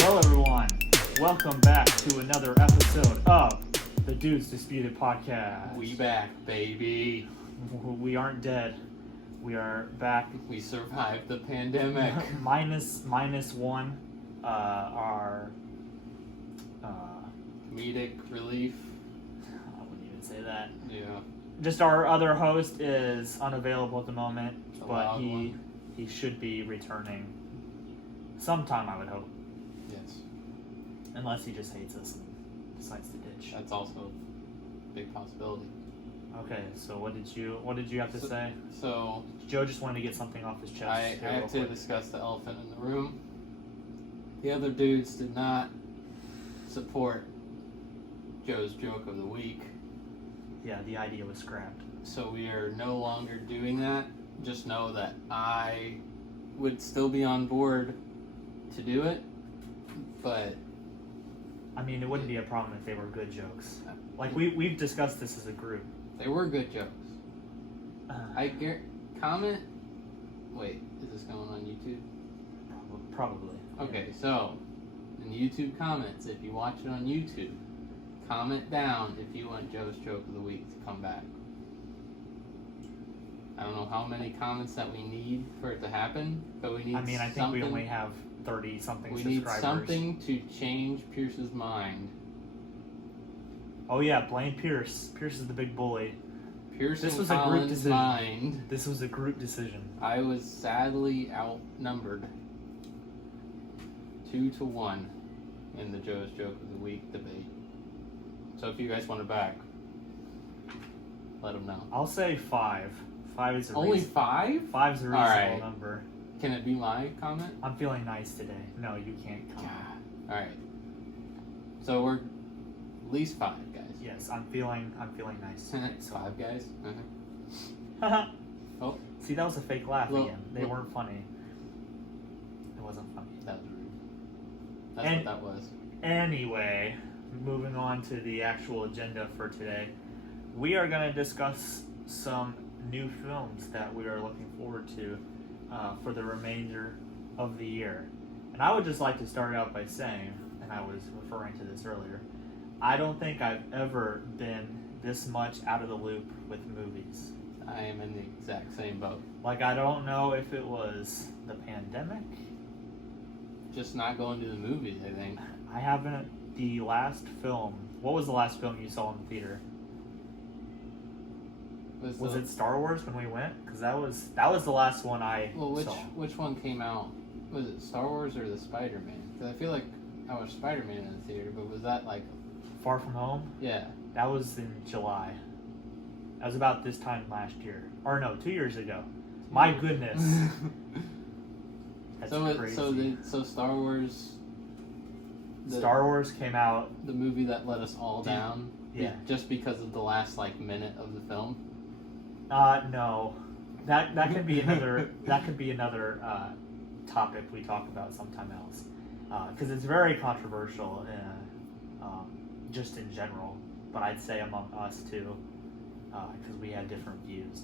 Hello, everyone. Welcome back to another episode of the Dudes Disputed Podcast. We back, baby. We aren't dead. We are back. We survived the pandemic. minus one. Our Comedic relief. I wouldn't even say that. Yeah. Just our other host is unavailable at the moment, but he should be returning sometime, I would hope. Yes. Unless he just hates us and decides to ditch. That's also a big possibility. Okay, so what did you have to say? So Joe just wanted to get something off his chest. I have to discuss the elephant in the room. The other dudes did not support Joe's joke of the week. Yeah, the idea was scrapped. So we are no longer doing that. Just know that I would still be on board to do it, but I mean, it wouldn't be a problem if they were good jokes. Like we've discussed this as a group. they were good jokes. Comment. Wait, is this going on YouTube? Probably. Okay, so in the YouTube comments, if you watch it on YouTube, comment down if you want Joe's joke of the week to come back. I don't know how many comments that we need for it to happen, but we need. I mean, I think we only have 30-something subscribers. We need something to change Pierce's mind. Oh yeah, blame Pierce. Pierce is the big bully. Pierce This and was a group Colin's decision. mind. This was a group decision. I was sadly outnumbered 2-1 in the Joe's joke of the week debate. So if you guys want it back, let them know. I'll say 5. 5 is a Only 5? 5 is a reasonable Alright. number. Can it be my comment? I'm feeling nice today. No, you can't comment. God. All right. So we're at least 5 guys. Yes, I'm feeling nice today. So. 5 guys. Oh, See, that was a fake laugh Look, again. They look. weren't funny. It wasn't funny. that was rude. That's what that was. Anyway, moving on to the actual agenda for today, we are going to discuss some new films that we are looking forward to for the remainder of the year. And I would just like to start out by saying, and I was referring to this earlier, I don't think I've ever been this much out of the loop with movies. I am in the exact same boat. Like, I don't know if it was the pandemic. Just not going to the movies, I think. I haven't. The last film. What was the last film you saw in the theater? Was it Star Wars when we went? Because that was the last one I saw. Which one came out? Was it Star Wars or the Spider-Man? Because I feel like I watched Spider-Man in the theater, but was that like Far From Home? Yeah. That was in July. That was about this time last year. Or no, 2 years ago. My goodness. That's crazy. So Star Wars. Star Wars came out. The movie that let us all down. Yeah. Just because of the last minute of the film. No. That could be another topic we talk about sometime else. Because it's very controversial, just in general. But I'd say among us too, because we had different views.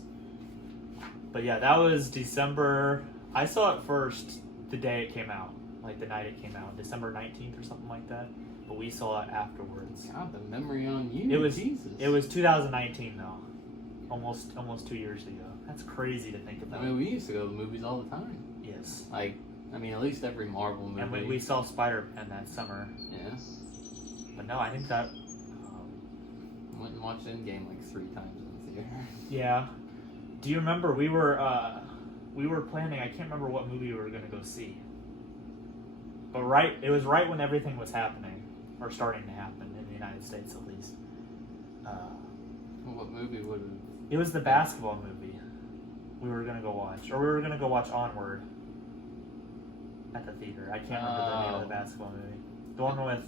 But yeah, that was December. I saw it first the day it came out, like the night it came out, December 19th or something like that. But we saw it afterwards. God, the memory on you. Jesus. It was 2019 though, almost 2 years ago. That's crazy to think about. I mean, we used to go to the movies all the time. Yes. At least every Marvel movie. And we saw Spider-Man that summer. Yeah. But no, I think that. Went and watched Endgame 3 times in the theater. Yeah. Do you remember we were planning? I can't remember what movie we were gonna go see. But it was right when everything was happening, or starting to happen in the United States at least. What movie would it? It was the basketball movie we were gonna go watch, or we were gonna go watch Onward at the theater. I can't remember the name of the basketball movie. The one with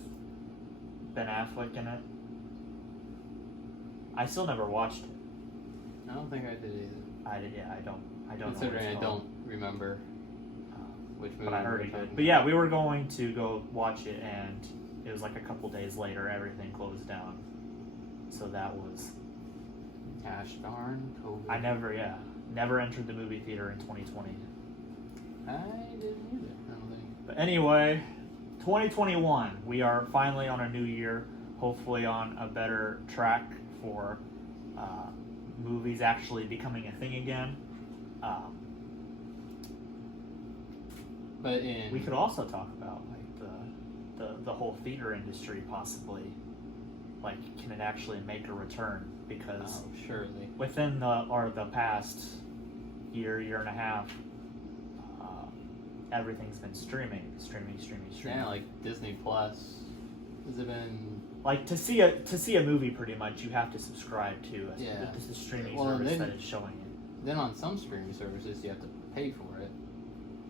Ben Affleck in it. I still never watched it. I don't think I did either. I did. Yeah, I don't. Considering I don't remember which movie. But I heard it good. But yeah, we were going to go watch it, and it was like a couple days later, everything closed down. So that was. Gosh darn COVID. I never entered the movie theater in 2020. I didn't either. I don't think. But anyway, 2021, we are finally on a new year, hopefully on a better track for movies actually becoming a thing again. But we could also talk about like the whole theater industry possibly, like, can it actually make a return? Because surely within the past year and a half, everything's been streaming. Yeah, like Disney Plus. Has it been like to see a movie? Pretty much, you have to subscribe to the streaming service that is showing it. Then on some streaming services, you have to pay for it.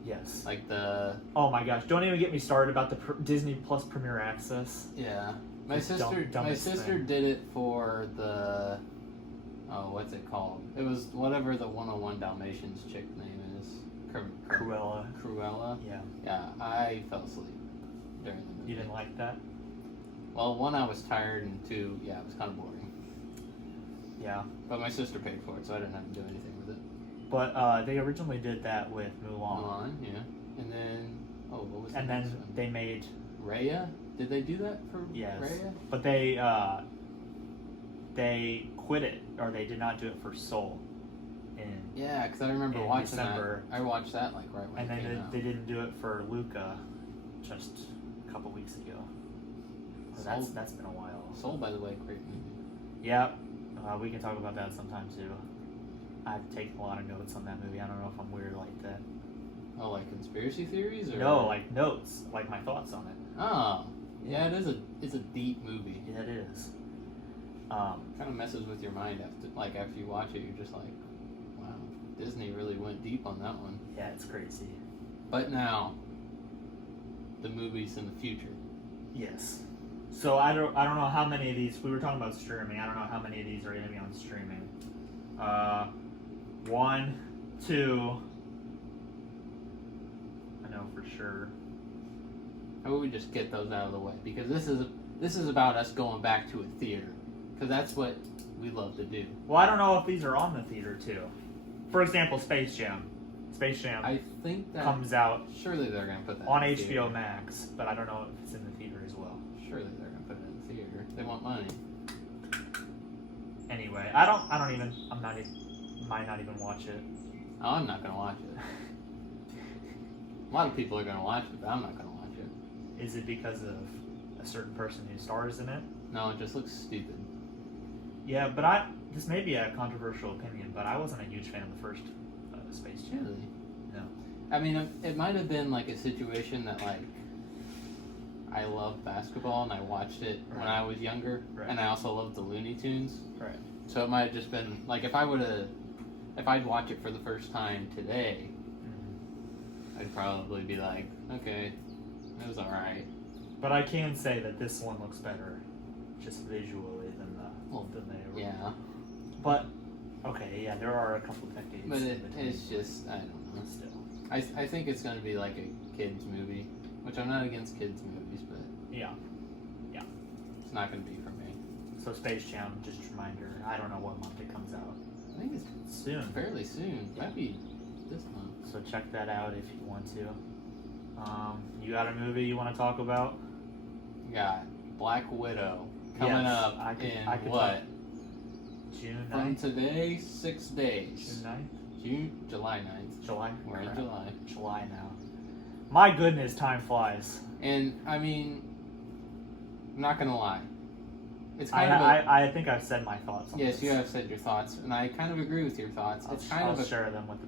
Yes. Like oh my gosh! Don't even get me started about the Disney Plus Premier Access. Yeah, my sister did it for the what's it called? It was whatever the 101 Dalmatians chick name is. Cruella. Yeah. Yeah, I fell asleep during the movie. You didn't like that? Well, one, I was tired, and two, yeah, it was kind of boring. Yeah. But my sister paid for it, so I didn't have to do anything with it. But they originally did that with Mulan. Yeah. And then, what was the And next then one? they made... Raya? Did they do that for Raya? But they quit it, or they did not do it for Soul. Yeah, because I remember watching December. that. I watched that like right when and it came then out. they didn't do it for Luca just a couple weeks ago. So that's been a while. Soul, by the way, great movie. Yeah, we can talk about that sometime too. I've taken a lot of notes on that movie. I don't know if I'm weird like that. Oh, like conspiracy theories? Or? No, like notes, like my thoughts on it. Oh, yeah, it's a deep movie. Yeah, it is. Kind of messes with your mind after you watch it. You're just like, wow, Disney really went deep on that one. Yeah, it's crazy. But now, the movies in the future. Yes. So I don't know how many of these, we were talking about streaming. I don't know how many of these are going to be on streaming. 1, 2. I know for sure. How about we just get those out of the way? Because this is about us going back to a theater. Because that's what we love to do. Well, I don't know if these are on the theater too. For example, Space Jam. Space Jam I think that comes out surely they're going to put that on in the HBO theater. Max, but I don't know if it's in the theater as well. Surely they're going to put it in the theater. They want money. Anyway, might not even watch it. Oh, I'm not going to watch it. A lot of people are going to watch it, but I'm not going to watch it. Is it because of a certain person who stars in it? No, it just looks stupid. Yeah, but this may be a controversial opinion, but I wasn't a huge fan of the first Space Jam. Really? No. I mean, it might have been like a situation that like I love basketball and I watched it when I was younger, and I also loved the Looney Tunes. Right. So it might have just been like if I'd watch it for the first time today, I'd probably be like, okay, it was alright. But I can say that this one looks better, just visually than they were. Yeah. But okay, yeah, there are a couple decades. But in between. it's just, I don't know. Still. I think it's going to be like a kids movie, which I'm not against kids movies, but yeah, it's not going to be for me. So Space Jam, just a reminder. I don't know what month it comes out. I think it's Soon. fairly soon. Yeah. Might be this month. So check that out if you want to. You got a movie you want to talk about? We got Black Widow coming Yes, up I could what? June 9th? From today, 6 days. June 9th? July 9th. July? We're in Crap. July. July now. My goodness, time flies. And, I mean, I'm not going to lie. It's I think I've said my thoughts on yes, this. you have said your thoughts, and I kind of agree with your thoughts. I'll share them with the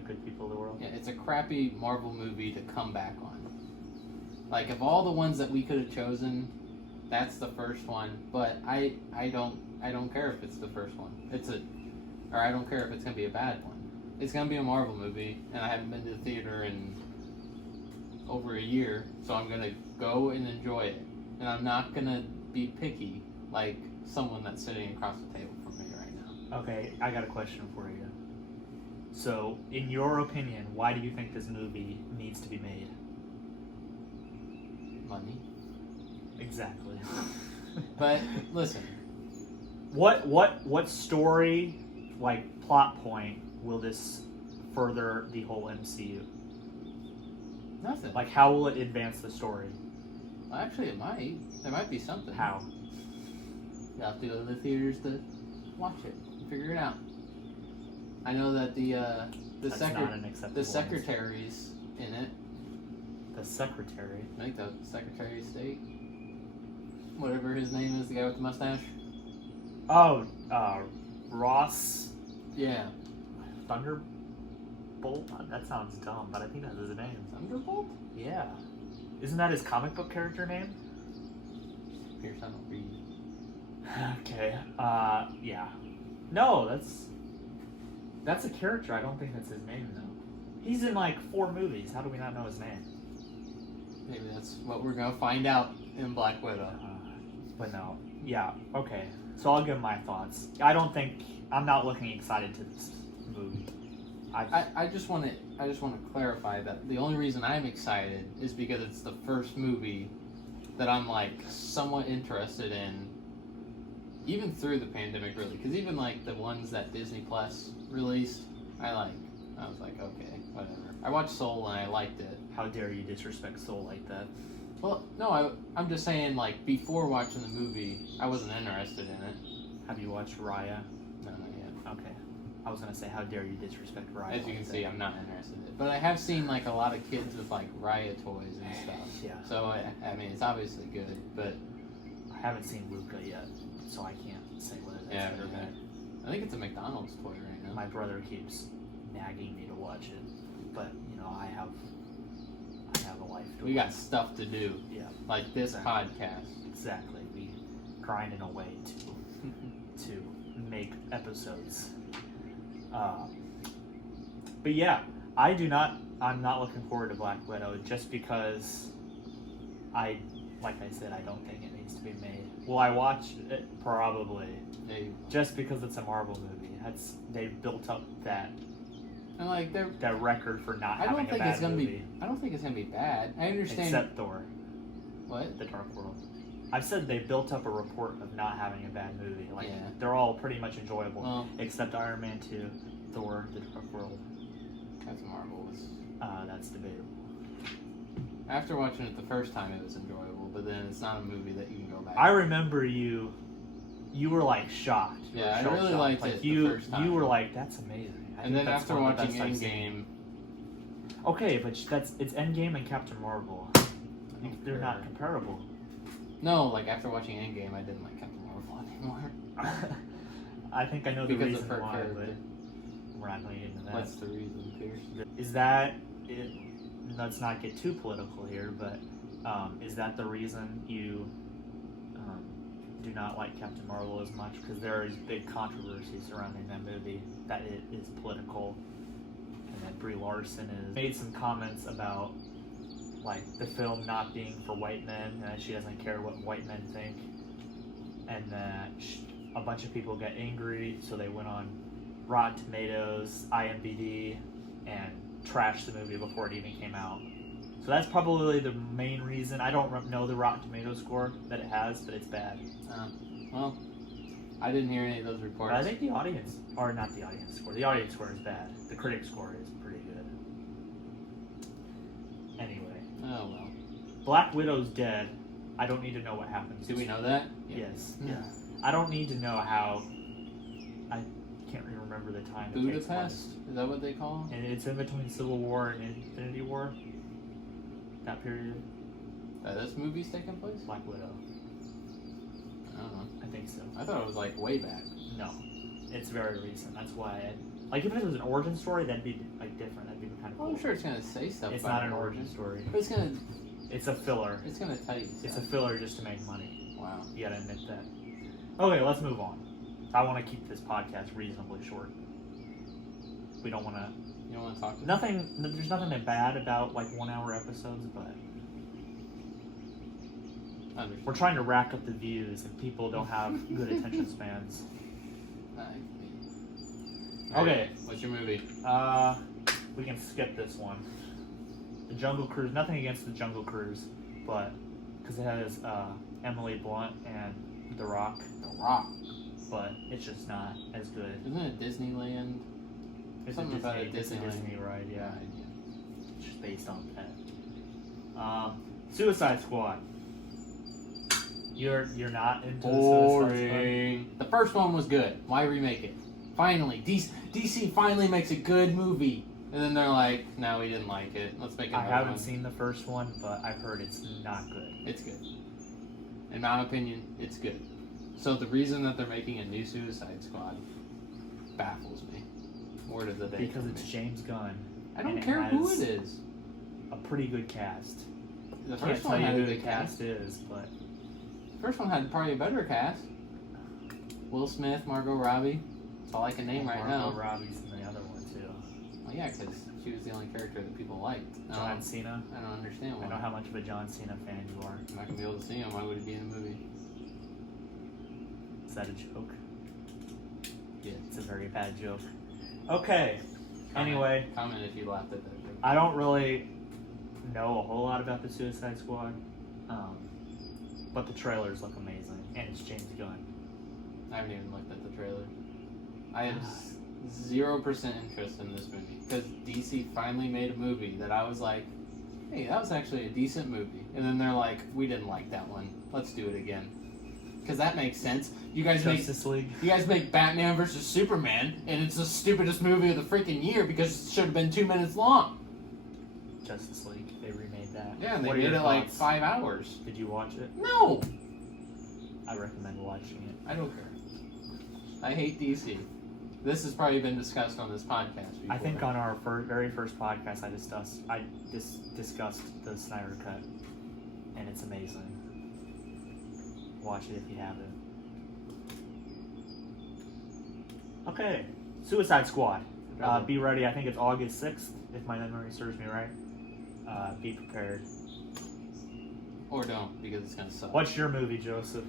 good people of the world. Yeah, it's a crappy Marvel movie to come back on. Like, of all the ones that we could have chosen, that's the first one. But I don't care if it's the first one. Or I don't care if it's gonna be a bad one. It's gonna be a Marvel movie, and I haven't been to the theater in over a year, so I'm gonna go and enjoy it. And I'm not gonna be picky like someone that's sitting across the table from me right now. Okay, I got a question for you. So, in your opinion, why do you think this movie needs to be made? Money. Exactly. But listen. What story, like plot point, will this further the whole MCU? Nothing. Like, how will it advance the story? Well, actually, it might. There might be something. How? You'll have to go to the theaters to watch it and figure it out. I know that That's not an acceptable the secretary's in it. The secretary? I think the Secretary of State. Whatever his name is, the guy with the mustache. Oh, Ross Yeah. Thunderbolt? That sounds dumb, but I think that's his name. Thunderbolt? Yeah. Isn't that his comic book character name? Pierce, I don't read. Okay. Yeah. No, that's a character. I don't think that's his name though. He's in like 4 movies. How do we not know his name? Maybe that's what we're gonna find out in Black Widow. But no. Yeah. Okay. So I'll give my thoughts. I'm not looking excited to this movie. I just want to clarify that the only reason I'm excited is because it's the first movie that I'm like somewhat interested in, even through the pandemic, really. Because even like the ones that Disney Plus released, I was like, okay, whatever. I watched Soul and I liked it. How dare you disrespect Soul like that? Well, no, I'm just saying, like, before watching the movie, I wasn't interested in it. Have you watched Raya? No, not yet. Okay. I was gonna say, how dare you disrespect Raya? As you can see, I'm not interested in it. But I have seen, like, a lot of kids with, like, Raya toys and stuff. Yeah. So, I mean, it's obviously good, but... I haven't seen Luca yet, so I can't say whether that's good or bad. I think it's a McDonald's toy right now. My brother keeps nagging me to watch it, but, you know, I have a life to We got live. stuff to do. Yeah. Like this Exactly. podcast. Exactly. We grinding away to make episodes. But yeah, I'm not looking forward to Black Widow just because like I said, I don't think it needs to be made. Will I watch it? Probably. Just because it's a Marvel movie. They've built up that And like that record for not I having don't think a bad it's gonna movie. I don't think it's gonna be bad. I understand. Except Thor, What? The Dark World. I said they built up a report of not having a bad movie. Like, Yeah. they're all pretty much enjoyable. Well, Except Iron Man 2, Thor, The Dark World. that's Marvel. That's debatable. After watching it the first time, it was enjoyable, but then it's not a movie that you can go back. I remember you were like shocked. You Yeah, were I really shell-shocked. liked like, it the you, first time. You were like, that's amazing. And then after watching Endgame, Okay, but it's Endgame and Captain Marvel. They're not comparable. No, like after watching Endgame, I didn't like Captain Marvel anymore. I think I know the Because of reason her why, character. but we're not going to get into that. What's the reason, Pierce? Is that it? Let's not get too political here, but is that the reason you do not like Captain Marvel as much? Because there is big controversy surrounding that movie, that it is political, and that Brie Larson has made some comments about like the film not being for white men, and that she doesn't care what white men think, and that a bunch of people got angry, so they went on Rotten Tomatoes, IMDb, and trashed the movie before it even came out. So that's probably the main reason. I don't know the Rotten Tomatoes score that it has, but it's bad. Well, I didn't hear any of those reports. But I think the audience, or not the audience score, the audience score is bad. The critic score is pretty good. Anyway. Oh well. Black Widow's dead. I don't need to know what happens. Do we know that? Yes. Yeah. I don't need to know how. I can't really remember the time. It takes Budapest? Is that what they call it? And it's in between Civil War and Infinity War. That period. This movie's taking place? Black Widow. I don't know. I think so. I thought it was like way back. No, it's very recent. That's why. Like if it was an origin story, that'd be like different. That'd be kind of cool. Well, I'm sure it's gonna say stuff. It's about not an origin story. But it's gonna. It's a filler. It's gonna tell you. It's a Stuff. filler just to make money. Wow. You gotta admit that. Okay, let's move on. I want to keep this podcast reasonably short. We don't want to. You don't want to talk to Nothing. There's nothing bad about like 1 hour episodes, but Understood. we're trying to rack up the views, and people don't have good attention spans. Okay. What's your movie? We can skip this one. The Jungle Cruise. Nothing against the Jungle Cruise, but because it has Emily Blunt and The Rock. The Rock. But it's just not as good. Isn't it Disneyland? It's Something about a It's a Disneyland. Disney ride, yeah. It's just based on that. Suicide Squad. You're not into the Suicide Boring. The first one was good. Why remake it? Finally, DC finally makes a good movie, and then they're like, "No, we didn't like it. Let's make Squad? another I haven't one." seen the first one, but I've heard it's not good. It's good. In my opinion, it's good. So the reason that they're making a new Suicide Squad baffles me. Word of the day. Because it's James Gunn. I don't and care who has it is. A pretty good cast. The Can't first tell one you had a who the good cast. cast is, but First one had probably a better cast. Will Smith, Margot Robbie. That's all I can name right Margot now. Robbie's in the other one too. Well, yeah, because she was the only character that people liked. John Cena. I don't understand why. I know how much of a John Cena fan you are. I'm not gonna be able to see him. Why would he be in the movie? Is that a joke? Yeah. It's a very bad joke. Okay. Anyway, Comment if you laughed at that joke. I don't really know a whole lot about the Suicide Squad, but the trailers look amazing, and it's James Gunn. I haven't even looked at the trailer. I have 0% interest in this movie because DC finally made a movie that I was like, hey, that was actually a decent movie. And then they're like, we didn't like that one. Let's do it again. Because that makes sense. You guys Justice League. make Batman versus Superman, and it's the stupidest movie of the freaking year because it should have been 2 minutes long. Justice League. They remade that. Yeah, and they What are made your it like thoughts? 5 hours. Did you watch it? No! I recommend watching it. I don't care. I hate DC. This has probably been discussed on this podcast before. I think on our very first podcast, I discussed the Snyder Cut, and it's amazing. Watch it if you haven't. Okay, Suicide Squad. Be ready. I think it's August 6th, if my memory serves me right. Be prepared. Or don't, because it's gonna suck. What's your movie, Joseph?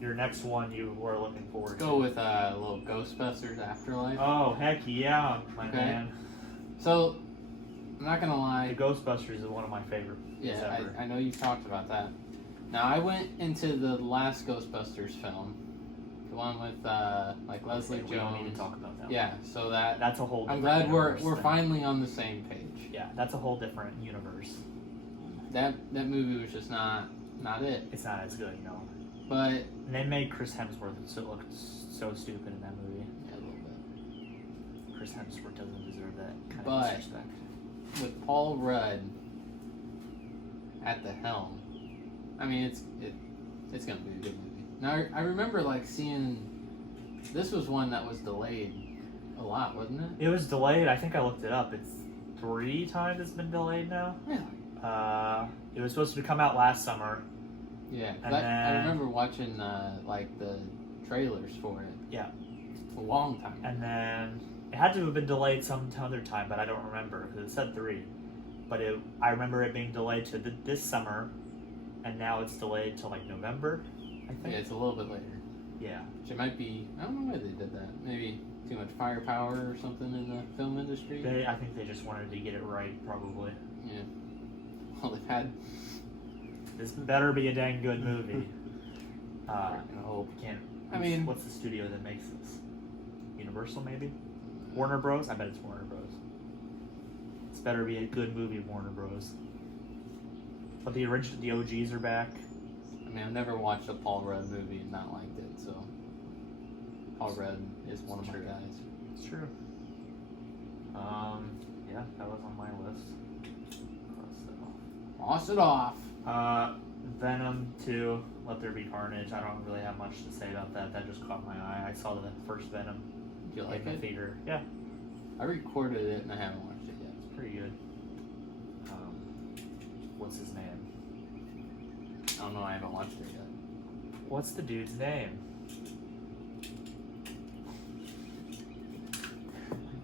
Your next one you were looking forward to? Go with a little Ghostbusters Afterlife. Oh, heck yeah, my Okay. man. So, I'm not gonna The lie. Ghostbusters is one of my favorite movies Yeah, ever. I know you've talked about that. Now, I went into the last Ghostbusters film, the one with like Leslie We don't need Jones. to talk about that. Yeah, so that That's a whole I'm different glad we're universe thing. finally on the same page. Yeah, that's a whole different universe. That movie was just not it. It's not as good, no. But And they made Chris Hemsworth look so stupid in that movie. yeah, a little bit. Chris Hemsworth doesn't deserve that kind But- of disrespect. With Paul Rudd at the helm, I mean it's gonna be a good movie. Now I remember like seeing this was one that was delayed a lot, wasn't it? It was delayed. I think I looked it up. It's 3 times it's been delayed now. Really? It was supposed to come out last summer. Yeah. 'Cause And I then- remember watching like the trailers for it. Yeah. A long time. And then it had to have been delayed some other time, but I don't remember because it said 3. But I remember it being delayed to this summer, and now it's delayed to like November, I think. Yeah, it's a little bit later. Yeah. Which it might be. I don't know why they did that. Maybe too much firepower or something in the film industry. I think they just wanted to get it right, probably. Yeah. Well, they've had. This better be a dang good movie. I Freaking hope. can't. I mean- what's the studio that makes this? Universal, maybe? Warner Bros. I bet it's Warner Bros. This better be a good movie, Warner Bros. But the OGs are back. I mean, I've never watched a Paul Rudd movie and not liked it, so Paul Rudd is one of my True. guys. It's true. Yeah, that was on my list. Lost it off. Venom 2, Let There Be Carnage. I don't really have much to say about that. That just caught my eye. I saw the first Venom Do you like in the it? theater. Yeah, I recorded it and I haven't watched it yet. it's pretty good. What's his name? I don't know. I haven't watched it yet. What's the dude's name?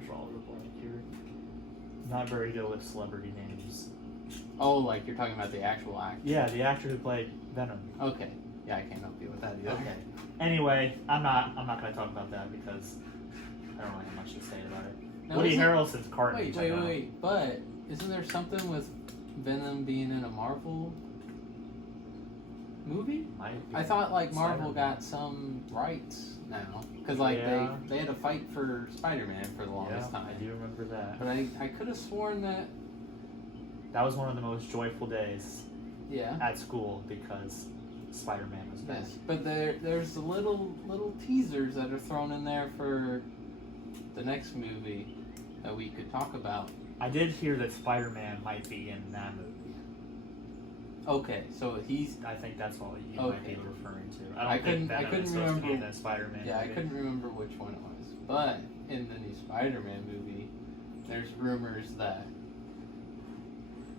Draw the blank here. Not very good with celebrity names. Oh, like you're talking about the actual actor? Yeah, the actor who played Venom. Okay. Yeah, I can't help you with that either. Okay. Anyway, I'm not going to talk about that because I don't really have much to say about it. Now, Woody isn't- Harrelson's Carnage. Wait. But isn't there something with Venom being in a Marvel movie? I thought like Marvel got some rights now because like Yeah. they had a fight for Spider-Man for the longest Yeah, time. I do remember that. But I could have sworn that That was one of the most joyful days yeah. at school because Spider-Man was bad. Yes, but there's the little teasers that are thrown in there for the next movie that we could talk about. I did hear that Spider-Man might be in that movie. Okay, so he's. I think that's what you Okay. might be referring to. I I don't think couldn't Venom is supposed to be in remember- the Spider-Man Yeah, I movie. couldn't remember which one it was, but in the new Spider-Man movie, there's rumors that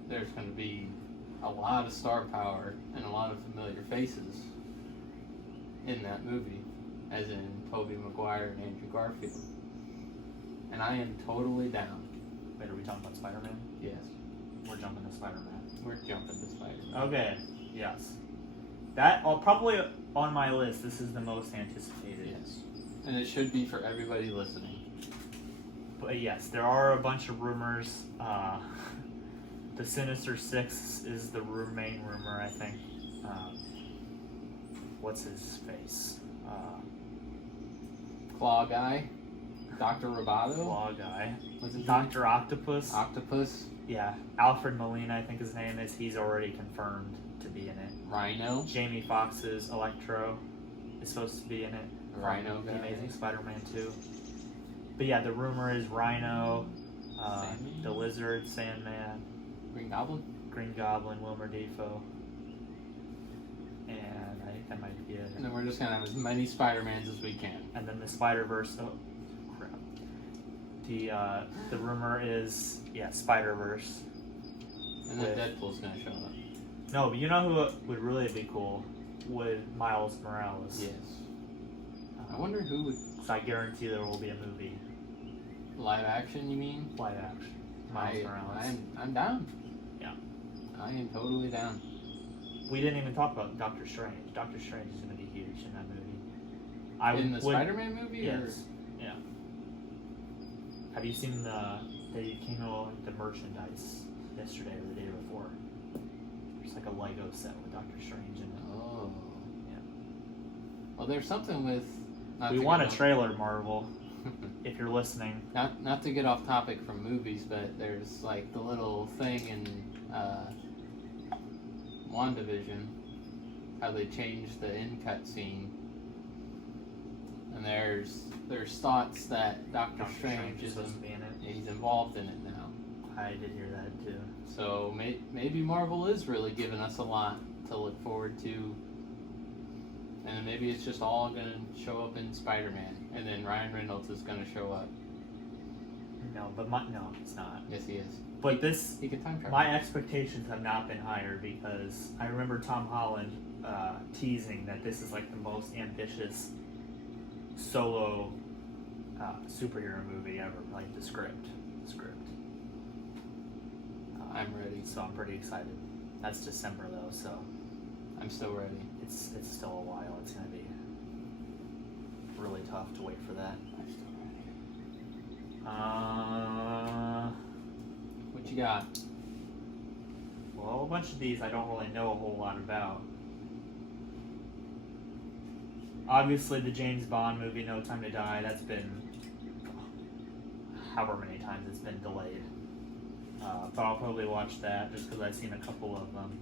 there's going to be a lot of star power and a lot of familiar faces in that movie, as in Tobey Maguire and Andrew Garfield. And I am totally down. Wait, are we talking about Spider-Man? Yes, We're jumping to Spider-Man. we're jumping to Spider-Man. Okay, yes. That, probably on my list, this is the most anticipated. Yes, and it should be for everybody listening. But yes, there are a bunch of rumors. The Sinister Six is the main rumor, I think. What's his face? Claw Guy, Dr. Roboto, Claw guy. what's his name? Dr. Octopus. Octopus, Yeah, Alfred Molina, I think his name is. He's already confirmed to be in it. Rhino, Jamie Foxx's Electro is supposed to be in it. Rhino The guy. Amazing Spider-Man 2. But yeah, the rumor is Rhino, Sandman? the Lizard, Sandman, Green Goblin. Green Goblin, Wilmer Defoe, and I think that might be it. And then we're just gonna have as many Spider-Mans as we can. And then the Spider-Verse. Oh, crap. The rumor is Spider-Verse. And then With- Deadpool's gonna show up. No, but you know who would really be cool? Would Miles Morales. Yes. I wonder who would So I guarantee there will be a movie, live action. You mean? live action. Miles Morales. I'm down. Yeah. I am totally down. We didn't even talk about Doctor Strange. Doctor Strange is going to be huge in that movie. In the Spider-Man movie? Yes. Yeah. Have you seen they came out with the merchandise yesterday or the day before? There's like a Lego set with Doctor Strange in it. Oh. Yeah. Well, there's something with. We want a trailer, Marvel. If you're listening. Not to get off topic from movies, but there's like the little thing in WandaVision, how they changed the end cut scene, and there's thoughts that Doctor Strange is supposed to be in it. he's involved in it now. I did hear that too. So maybe Marvel is really giving us a lot to look forward to. And maybe it's just all going to show up in Spider-Man. And then Ryan Reynolds is going to show up. No, no, it's not. Yes, he is. But this, He can time travel. my expectations have not been higher because I remember Tom Holland teasing that this is like the most ambitious solo superhero movie ever. Like the script. I'm ready. So I'm pretty excited. That's December though, so I'm still ready. it's still a while. It's gonna be really tough to wait for that. I'm still ready. What you got? Well, a bunch of these I don't really know a whole lot about. Obviously, the James Bond movie, No Time to Die, that's been however many times it's been delayed. But I'll probably watch that just because I've seen a couple of them,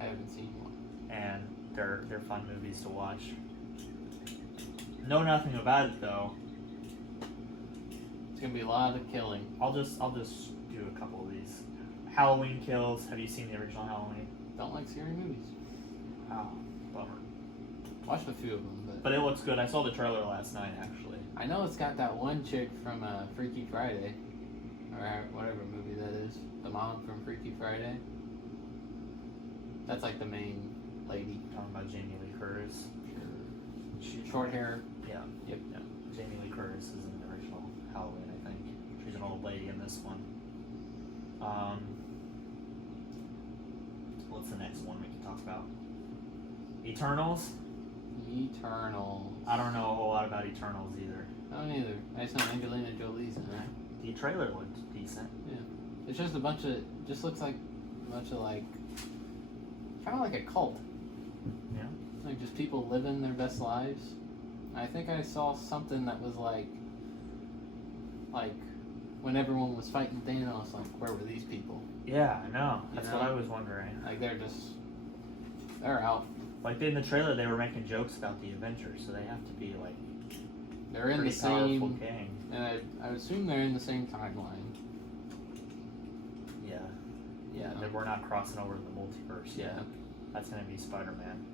I haven't seen one. and they're fun movies to watch. Know nothing about it though. It's gonna be a lot of killing. I'll just do a couple of these. Halloween Kills. Have you seen the original Halloween? Don't like scary movies. Oh, bummer. Watched a few of them, But it looks good. I saw the trailer last night actually. I know it's got that one chick from Freaky Friday, or whatever movie that is. The mom from Freaky Friday. That's like the main lady. Talking about Jamie Lee Curtis. Short hair. Yeah. Yep. Yeah. Jamie Lee Curtis is in the original Halloween, I think. She's an old lady in this one. What's the next one we can talk about? Eternals? Eternals. I don't know a whole lot about Eternals either. I don't either. I just know Angelina Jolie's in it. The trailer looked decent. It's just just looks like a bunch of like, kind of like a cult. Yeah. Like just people living their best lives. I think I saw something that was like when everyone was fighting Thanos, like where were these people? Yeah, I know. You That's know? what I was wondering. Like they're out. Like in the trailer, they were making jokes about the Avengers, so they have to be like They're in the pretty powerful same, gang. and I assume they're in the same timeline. Yeah. Yeah. That we're not crossing over to the multiverse yet. Yeah. That's gonna be Spider-Man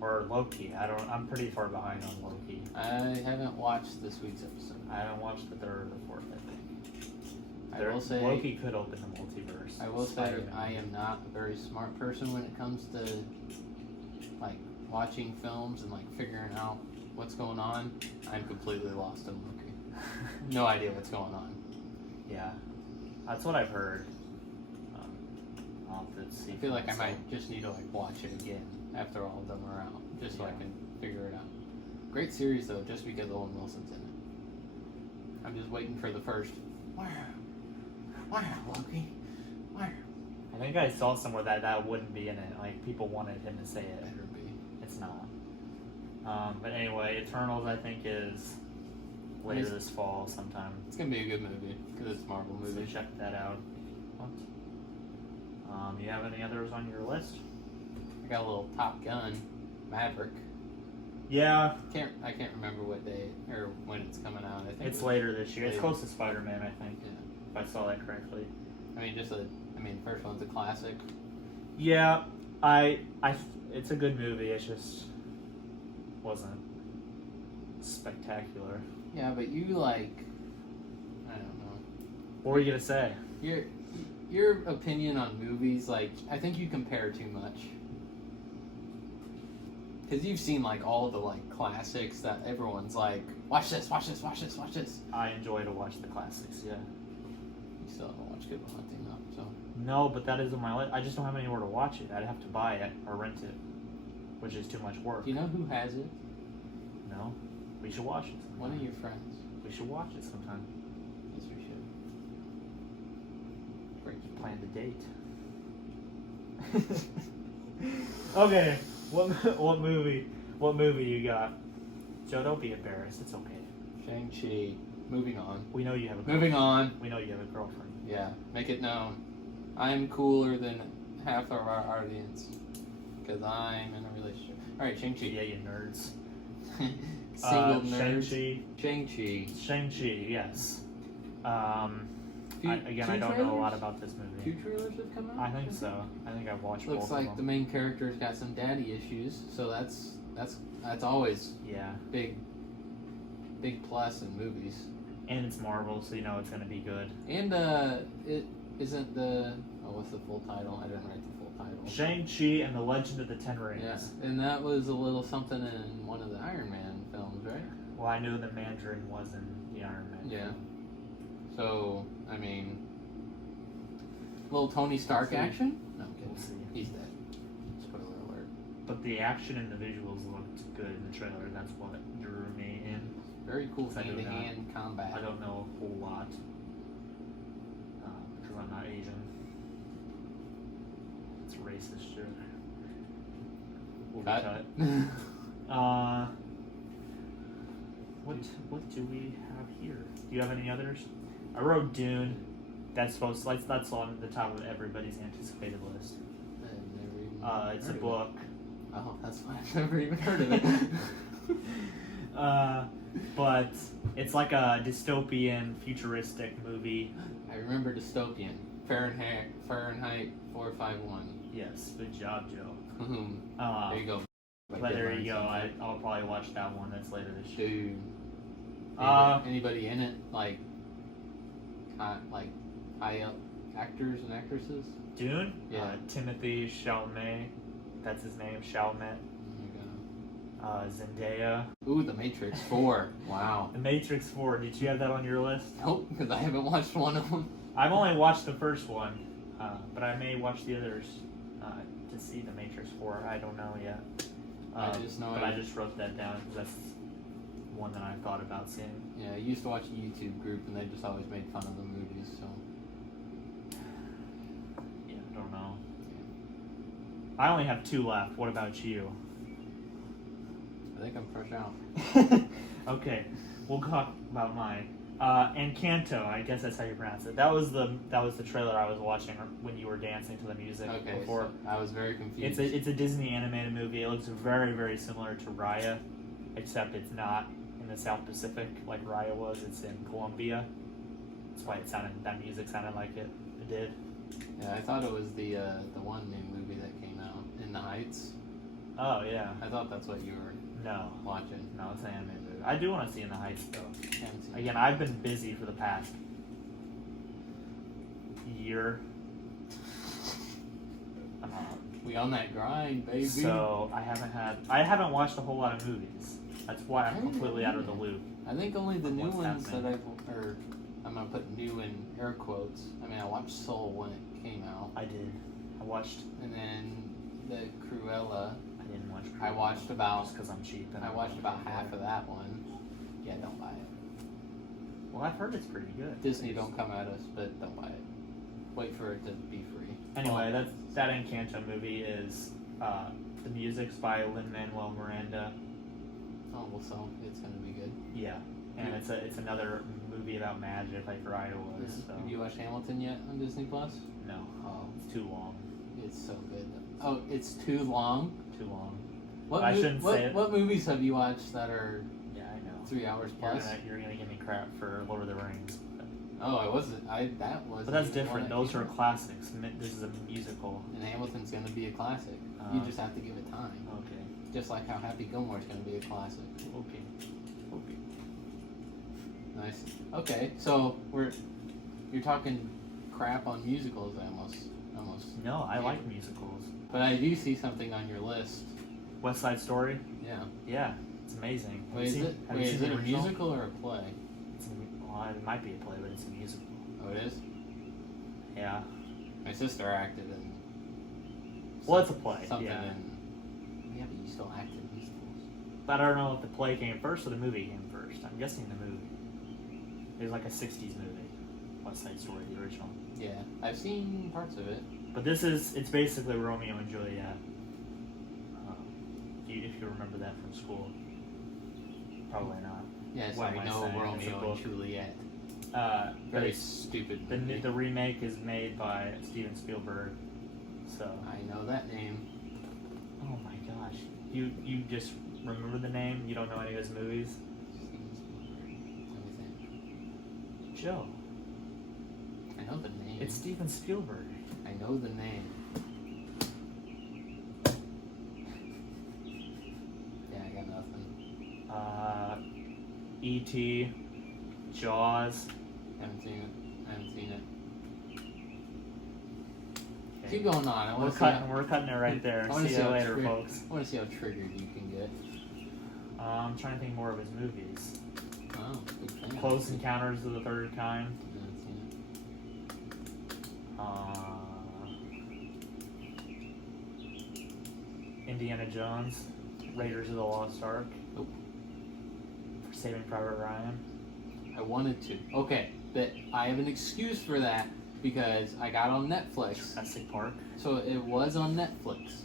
or Loki. I'm pretty far behind on Loki. I haven't watched this week's episode. I haven't watched the third or the fourth. I think. I will say Loki could open the multiverse. I will say Spider-Man. I am not a very smart person when it comes to like watching films and like figuring out what's going on. I'm completely lost in Loki. No idea what's going on. Yeah, that's what I've heard. I'll have to see. I feel like I myself. might just need to like watch it again after all of them are out, just so I Yeah. can figure it out. Great series though, just because Owen Wilson's in it. I'm just waiting for the first. Where, Loki? Where? I think I saw somewhere that wouldn't be in it. Like people wanted him to say it. Better be. It's not. But anyway, Eternals I think is later this fall sometime. It's gonna be a good movie because it's a Marvel So movie. check that out. What? You have any others on your list? I got a little Top Gun, Maverick. Yeah, I can't remember what day or when it's coming out. I think it's later this year. It's later. close to Spider-Man, I think, Yeah. if I saw that correctly. I mean, first one's a classic. Yeah, it's a good movie. It just wasn't spectacular. Yeah, but you like, I don't know. What were you gonna say? Your opinion on movies, like, I think you compare too much. Because you've seen, like, all the, like, classics that everyone's like, watch this, watch this, watch this, watch this. I enjoy to watch the classics. Yeah. You still haven't watched Good Will Hunting, though, so. No, but that is on my list. I just don't have anywhere to watch it. I'd have to buy it or rent it, which is too much work. Do you know who has it? No, we should watch it. Sometime. One of your friends. We should watch it sometime. Yes, we should. Great. Plan the date. Okay, what movie you got? Joe, don't be embarrassed. It's okay. Shang-Chi. Moving on. We know you have a Moving on. We know you have a girlfriend. Yeah, make it known. I'm cooler than half of our audience. Because I'm in a relationship. Alright, Shang-Chi. Yeah, you nerds. Single nerd. Shang-Chi. Shang-Chi. Shang-Chi, yes. I Two don't know a lot trailers? about this movie. 2 trailers have come out? I think so. I think I've watched Looks both like of the them. main character's got some daddy issues, so that's always Yeah. big plus in movies. And it's Marvel, so you know it's gonna be good. And it isn't the what's the full title? I didn't write the full title. Shang-Chi and the Legend of the Ten Rings. Yeah, and that was a little something in one of the Iron Man films, right? Well, I knew that Mandarin was in the Iron Man. Yeah. So, I mean, little Tony Stark action? No, I'm kidding. We'll see. He's dead. Spoiler alert. But the action and the visuals looked good in the trailer. That's what drew me in. Very cool I do not- hand-to-hand combat. I don't know a whole lot because I'm not Asian. It's a racist joke. We'll be cut. What do we have here? Do you have any others? I wrote Dune. That's on the top of everybody's anticipated list. It's a book. Oh, that's fine. I've never even heard of it. But it's like a dystopian, futuristic movie. I remember dystopian. Fahrenheit 451. Yes, good job, Joe. There you go. But there you go. I'll probably watch that one. That's later this year. Dude. Anybody in it like high up actors and actresses? Dune? Yeah. Timothy Chalamet. That's his name. Chalamet. Zendaya. Ooh, The Matrix 4. Wow. The Matrix 4. Did you have that on your list? Nope, because I haven't watched one of them. I've only watched the first one, but I may watch the others to see The Matrix 4. I don't know yet. I just know. But I just wrote that down because that's one that I thought about seeing. Yeah, I used to watch a YouTube group and they just always made fun of the movies, so. Yeah, don't know. I only have 2 left. What about you? I think I'm fresh out. Okay, we'll talk about mine. Encanto, I guess that's how you pronounce it. That was the trailer I was watching when you were dancing to the music Okay, before. so I was very confused. It's a Disney animated movie. It looks very, very similar to Raya, except it's not in the South Pacific like Raya was. It's in Colombia. That's why that music sounded like it did. Yeah, I thought it was the one new movie that came out, In the Heights. Oh yeah. I thought that's what you were watching. No, it's an animated movie. I do want to see In the Heights though. Haven't seen Again, it. I've been busy for the past year. We on that grind, baby. So I haven't watched a whole lot of movies. That's why I'm completely out of the loop. I think only the new What's ones happening? I'm gonna put new in air quotes. I mean, I watched Soul when it came out, I did. I watched. and then the Cruella. I didn't watch. I watched about. just because I'm cheap. And I watched about half of that one. Yeah, don't buy it. Well, I've heard it's pretty good. Disney, don't come at us, but don't buy it. Wait for it to be free. Anyway, that Encanto movie is the music's by Lin-Manuel Miranda. Oh well, so it's gonna be good. Yeah, and it's another movie about magic like Raya was. So. Have you watched Hamilton yet on Disney Plus? No, it's too long. It's so good. Oh, it's too long. Too long. What I shouldn't say it. What movies have you watched that are Yeah, I know. 3 hours plus? You're gonna give me crap for Lord of the Rings. Oh, I wasn't. That was. But that's different. Those are classics. This is a musical. And Hamilton's gonna be a classic. You just have to give it time. Okay. Just like how Happy Gilmore's gonna be a classic. Okay. Nice. Okay, so you're talking crap on musicals almost. No, I like musicals. But I do see something on your list. West Side Story. Yeah. Yeah, it's amazing. Wait, is it the a original? musical or a play? Well, it might be a play, but it's a musical. Oh, it is? Yeah. My sister acted in. Well, it's a play. Something Yeah. Yeah, but you still acted in musicals. But I don't know if the play came first or the movie came first. I'm guessing the movie. It was like a '60s movie. West Side Story, the original. Yeah, I've seen parts of it. But it's basically Romeo and Juliet. If you remember that from school. Probably not. Yes, What am I I know saying? It's a Romeo book. and Juliet. But Very it's, stupid movie. the remake is made by Steven Spielberg. So. I know that name. Oh my gosh. You just remember the name? You don't know any of his movies? Let me think. Joe. I know the name. It's Steven Spielberg. I know the name. Yeah, I got nothing. E.T., Jaws. Haven't seen it. Okay. Keep going on. We're cutting it right there. I wanna See see you how later, folks. I want to see how triggered you can get. I'm trying to think more of his movies. Oh, big fan. Close Encounters of the Third Kind. Haven't seen Indiana Jones. Raiders of the Lost Ark. Nope. Saving Private Ryan. it. I wanted to. Okay, but I have an excuse for that because I got on Netflix. Jurassic Park. So it was on Netflix.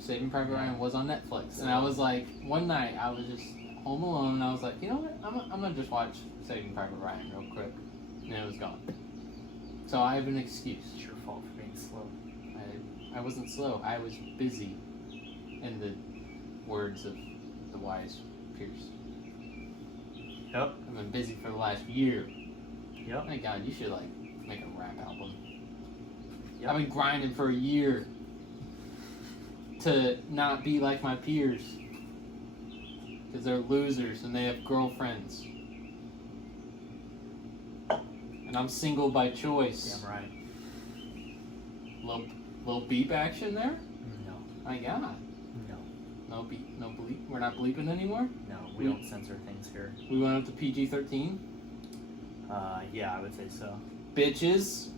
Saving Private Ryan was on Netflix, and I was like, one night I was just home alone, and I was like, you know what? I'm gonna just watch Saving Private Ryan real quick, and it was gone. So I have an excuse. It's your fault for being slow. I wasn't slow. I was busy. In the words of the wise Pierce. Yep. I've been busy for the last year. Yep. My God, you should like make a rap album. Yep. I've been grinding for a year to not be like my peers. Because they're losers and they have girlfriends. And I'm single by choice. Damn right. Little beep action there? No. My God. No. No beep, no bleep. We're not bleeping anymore? No, we don't censor things here. We went up to PG-13? Yeah, I would say so. Bitches.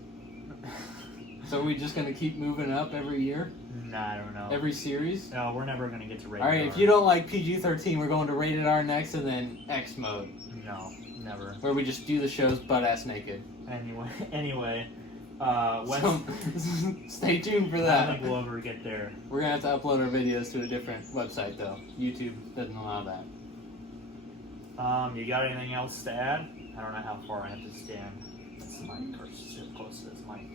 So are we just gonna keep moving up every year? Nah, I don't know. Every series? No, we're never gonna get to rated Alright, R. if you don't like PG-13, we're going to rated R next and then X mode. No, never. Where we just do the shows butt-ass naked. Anyway, West. So, stay tuned for I that. don't think we'll ever get there. We're gonna have to upload our videos to a different website though. YouTube doesn't allow that. You got anything else to add? I don't know how far I have to stand this mic or sit close to this mic.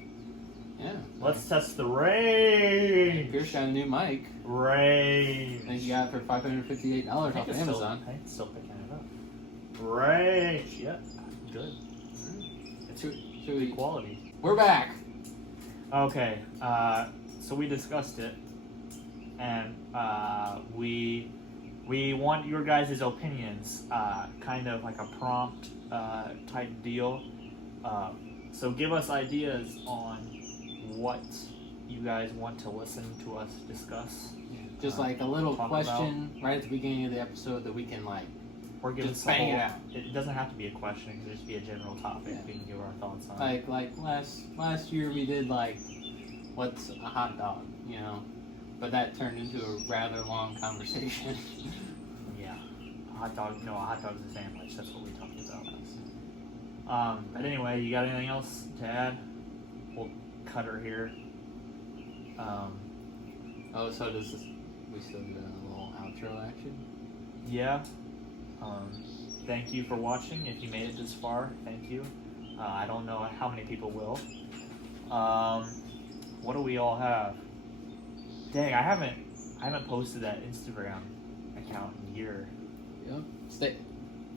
Yeah. Let's test the range. Pierce got a new mic. Range. I think you got it for $558 off of Amazon. I think it's still picking it up. Range. Yep. Good. It's good quality. We're back. Okay. So we discussed it, and we want your guys' opinions, kind of like a prompt type deal. So give us ideas on what you guys want to listen to us discuss. Just like a little question right at the beginning of the episode that we can like, or give just us bang it out. It doesn't have to be a question; it could just be a general topic. Yeah. We can give our thoughts on. Like last year we did like, what's a hot dog, you know? But that turned into a rather long conversation. Yeah, a hot dog's a sandwich. That's what we talked about last. But anyway, you got anything else to add? We'll cut her here. Oh, so does this? We still do a little outro action? Yeah. Thank you for watching. If you made it this far, thank you. I don't know how many people will. What do we all have? Dang, I haven't posted that Instagram account in a year. Yep.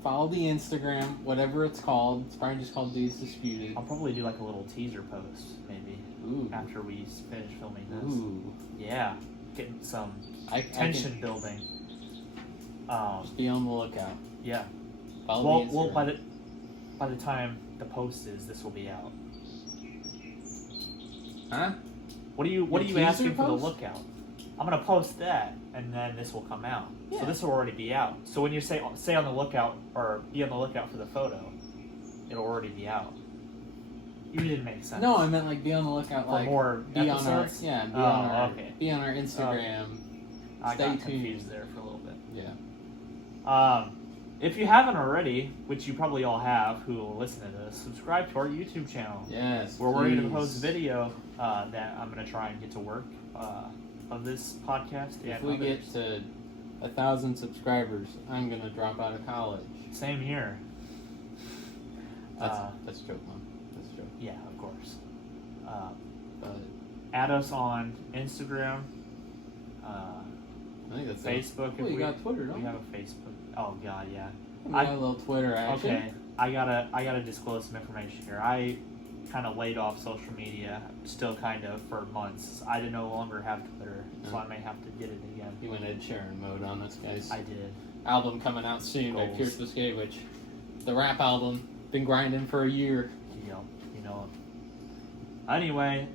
Follow the Instagram, whatever it's called. It's probably just called Dudes Disputed. I'll probably do like a little teaser post, maybe. Ooh. After we finish filming this. Ooh. Yeah. Getting some I tension building. Just be on the lookout. Yeah. Follow the Well, Instagram. by the time the post is, this will be out. Huh? What are you teaser asking for the post? lookout? I'm gonna post that, and then this will come out. Yeah. So this will already be out. So when you say on the lookout or be on the lookout for the photo, it'll already be out. You didn't make sense. No, I meant like be on the lookout, For like more be episodes? on our be on our Okay. Instagram. I Stay got tuned. confused there for a little bit. Yeah. If you haven't already, which you probably all have who will listen to this, subscribe to our YouTube channel. Yes. We're ready to please. post video that I'm going to try and get to work of this podcast. If we get to 1,000 subscribers, I'm gonna drop out of college. Same here. That's a joke, man. That's a joke. Yeah, of course. But Add us on Instagram, I think that's Facebook. Oh, you got Twitter, don't we you? have a Facebook. Oh God, yeah. We got a little Twitter action. Okay, I gotta disclose some information here. I kind of laid off social media, still kind of for months. I no longer have Twitter, so I may have to get it again. You went Ed Sheeran mode on us, guys. I did. Album coming out soon by Goals. Pierce Biscayevich. The rap album. Been grinding for a year. You know. Anyway,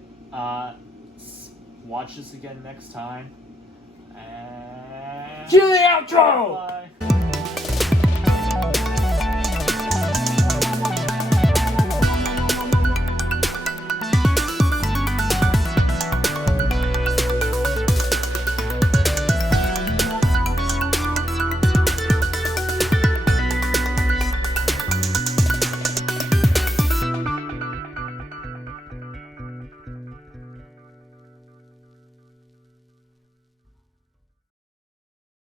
watch this again next time. And Cue the outro! Bye.